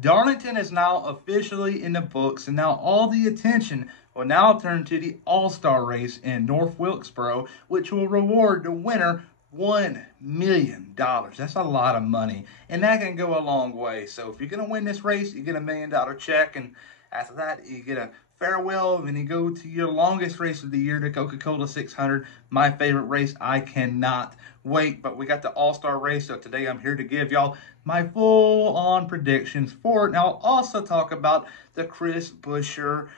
Darlington is now officially in the books, and now all the attention will now turn to the All-Star race in North Wilkesboro, which will reward the winner $1 million. That's a lot of money, and that can go a long way. So if you're going to win this race, you get a $1 million check, and after that, you get a farewell, and you go to your longest race of the year, the Coca-Cola 600, my favorite race. I cannot wait. But we got the All-Star race, so today I'm here to give y'all my full-on predictions for it. Now, I'll also talk about the Chris Buescher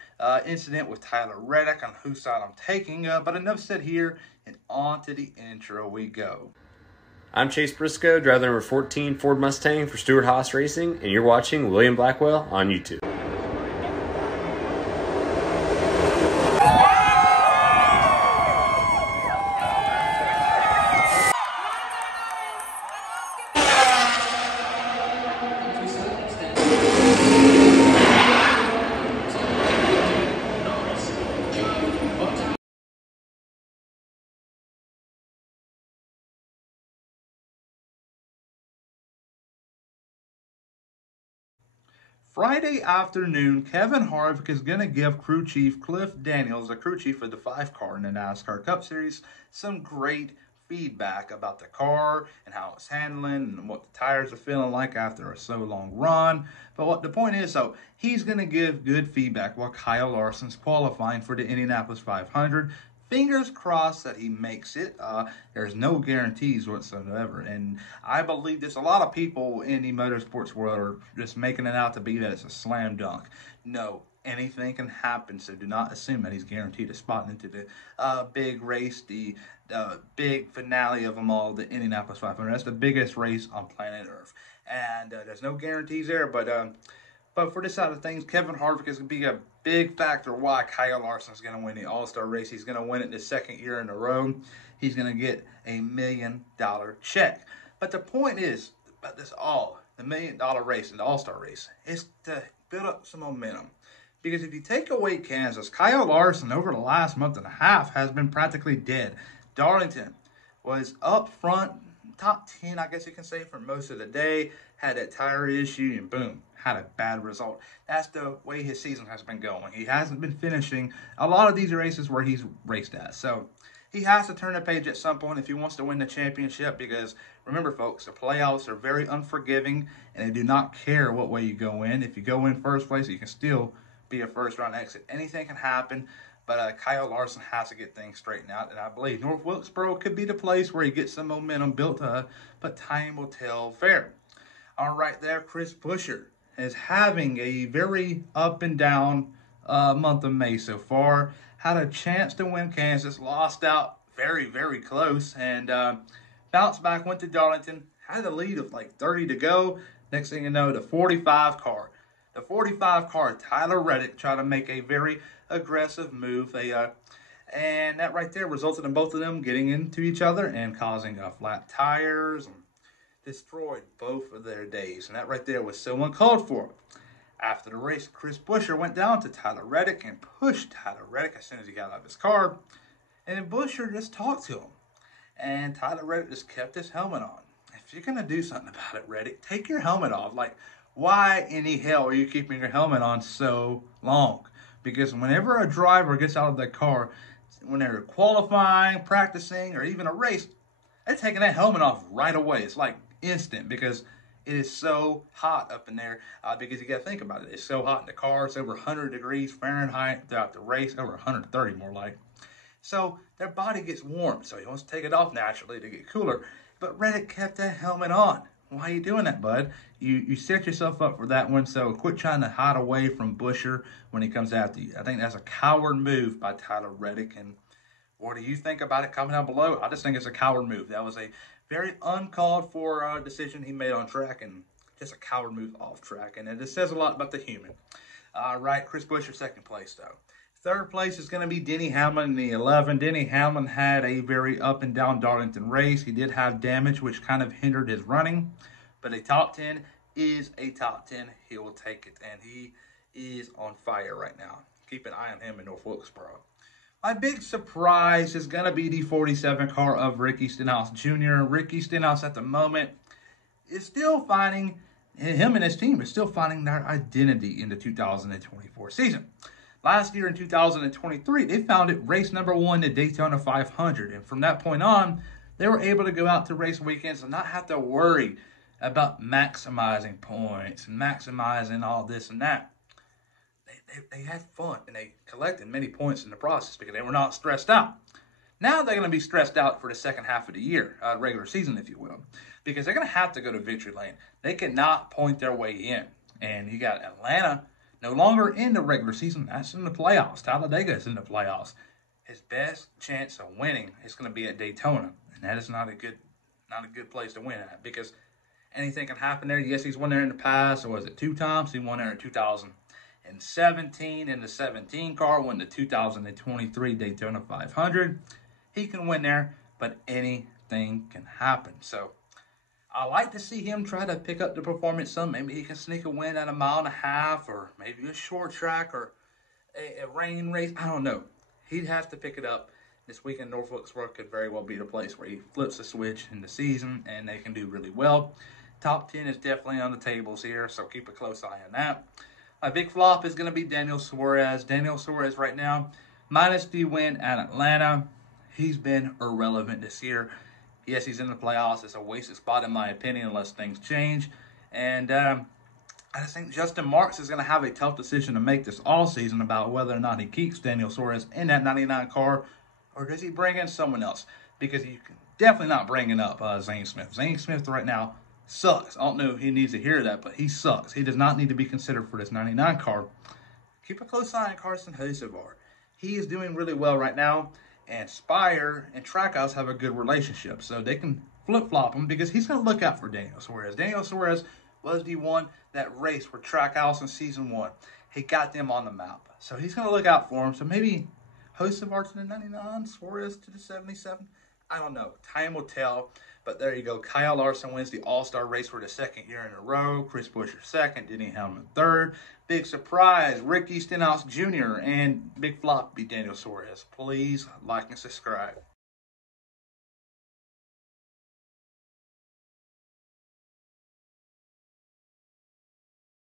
incident with Tyler Reddick on whose side I'm taking. But enough said here, and on to the intro we go. I'm Chase Briscoe, driver number 14 Ford Mustang for Stewart Haas Racing, and you're watching William Blackwell on YouTube. Friday afternoon, Kevin Harvick is going to give crew chief Cliff Daniels, the crew chief of the 5 car in the NASCAR Cup Series, some great feedback about the car and how it's handling and what the tires are feeling like after a so long run. But what the point is, so he's going to give good feedback while Kyle Larson's qualifying for the Indianapolis 500. Fingers crossed that he makes it. There's no guarantees whatsoever. And I believe there's a lot of people in the motorsports world are just making it out to be that it's a slam dunk. No, anything can happen. So do not assume that he's guaranteed a spot into the big race, the big finale of them all, the Indianapolis 500. That's the biggest race on planet Earth. And there's no guarantees there, but for this side of things, Kevin Harvick is going to be a big factor why Kyle Larson is going to win the All-Star race. He's going to win it the second year in a row. He's going to get a $1 million check. But the point is about this the $1 million race and the All-Star race is to build up some momentum. Because if you take away Kansas, Kyle Larson over the last month and a half has been practically dead. Darlington was up front, top 10, I guess you can say, for most of the day. Had that tire issue, and boom, had a bad result. That's the way his season has been going. He hasn't been finishing a lot of these races where he's raced at. So he has to turn the page at some point if he wants to win the championship, because remember, folks, the playoffs are very unforgiving, and they do not care what way you go in. If you go in first place, you can still be a first-round exit. Anything can happen, but Kyle Larson has to get things straightened out, and I believe North Wilkesboro could be the place where he gets some momentum built up, but time will tell fair. All right there, Chris Buescher is having a very up and down month of May so far. Had a chance to win Kansas, lost out very, very close, and bounced back, went to Darlington, had a lead of like 30 to go. Next thing you know, the 45 car, Tyler Reddick, tried to make a very aggressive move. And that right there resulted in both of them getting into each other and causing flat tires and destroyed both of their days. And that right there was so uncalled for. After the race, Chris Buescher went down to Tyler Reddick and pushed Tyler Reddick as soon as he got out of his car. And then Buescher just talked to him. And Tyler Reddick just kept his helmet on. If you're going to do something about it, Reddick, take your helmet off. Like, why in the hell are you keeping your helmet on so long? Because whenever a driver gets out of their car, when they're qualifying, practicing, or even a race, they're taking that helmet off right away. It's like instant, because it is so hot up in there. Because you got to think about it. It's so hot in the car. It's over 100 degrees Fahrenheit throughout the race, over 130 more like. So their body gets warm. So he wants to take it off naturally to get cooler. But Reddick kept that helmet on. Why are you doing that, bud? You set yourself up for that one, so quit trying to hide away from Buescher when he comes after you. I think that's a coward move by Tyler Reddick. And what do you think about it? Comment down below. I just think it's a coward move. That was a very uncalled for decision he made on track, and just a coward move off track. And it just says a lot about the human. All right, Chris Buescher, second place, though. Third place is going to be Denny Hamlin in the 11. Denny Hamlin had a very up and down Darlington race. He did have damage, which kind of hindered his running. But a top 10 is a top 10. He will take it. And he is on fire right now. Keep an eye on him in North Wilkesboro. My big surprise is going to be the 47 car of Ricky Stenhouse Jr. Ricky Stenhouse at the moment is still finding him and his team are still finding their identity in the 2024 season. Last year in 2023, they found it race number 1 at Daytona 500. And from that point on, they were able to go out to race weekends and not have to worry about maximizing points and maximizing all this and that. They had fun and they collected many points in the process because they were not stressed out. Now they're going to be stressed out for the second half of the year, regular season, if you will, because they're going to have to go to victory lane. They cannot point their way in. And you got Atlanta no longer in the regular season. That's in the playoffs. Talladega is in the playoffs. His best chance of winning is going to be at Daytona, and that is not a good place to win at because anything can happen there. Yes, he's won there in the past. Or was it 2 times? He won there in 2017 in the 17 car. Won the 2023 Daytona 500. He can win there, but anything can happen. So I like to see him try to pick up the performance some. Maybe he can sneak a win at a 1.5 miles or maybe a short track or a rain race. I don't know. He'd have to pick it up. This weekend, North Wilkesboro could very well be the place where he flips the switch in the season and they can do really well. Top 10 is definitely on the tables here, so keep a close eye on that. My big flop is going to be Daniel Suarez. Daniel Suarez right now, minus the win at Atlanta. He's been irrelevant this year. Yes, he's in the playoffs. It's a wasted spot in my opinion unless things change. And I just think Justin Marks is going to have a tough decision to make this all season about whether or not he keeps Daniel Suarez in that 99 car or does he bring in someone else? Because you can definitely not bringing up Zane Smith. Zane Smith right now sucks. I don't know if he needs to hear that, but he sucks. He does not need to be considered for this 99 car. Keep a close eye on Carson Hocevar. He is doing really well right now. And Spire and Trackhouse have a good relationship. So they can flip-flop him because he's going to look out for Daniel Suarez. Daniel Suarez was the one that raced for Trackhouse in season 1. He got them on the map. So he's going to look out for him. So maybe Hocevar to the 99, Suarez to the 77. I don't know. Time will tell. But there you go. Kyle Larson wins the All-Star race for the 2nd year in a row. Chris Buescher 2nd. Denny Hamlin 3rd. Big surprise. Ricky Stenhouse Jr. And big flop be Daniel Suarez. Please like and subscribe.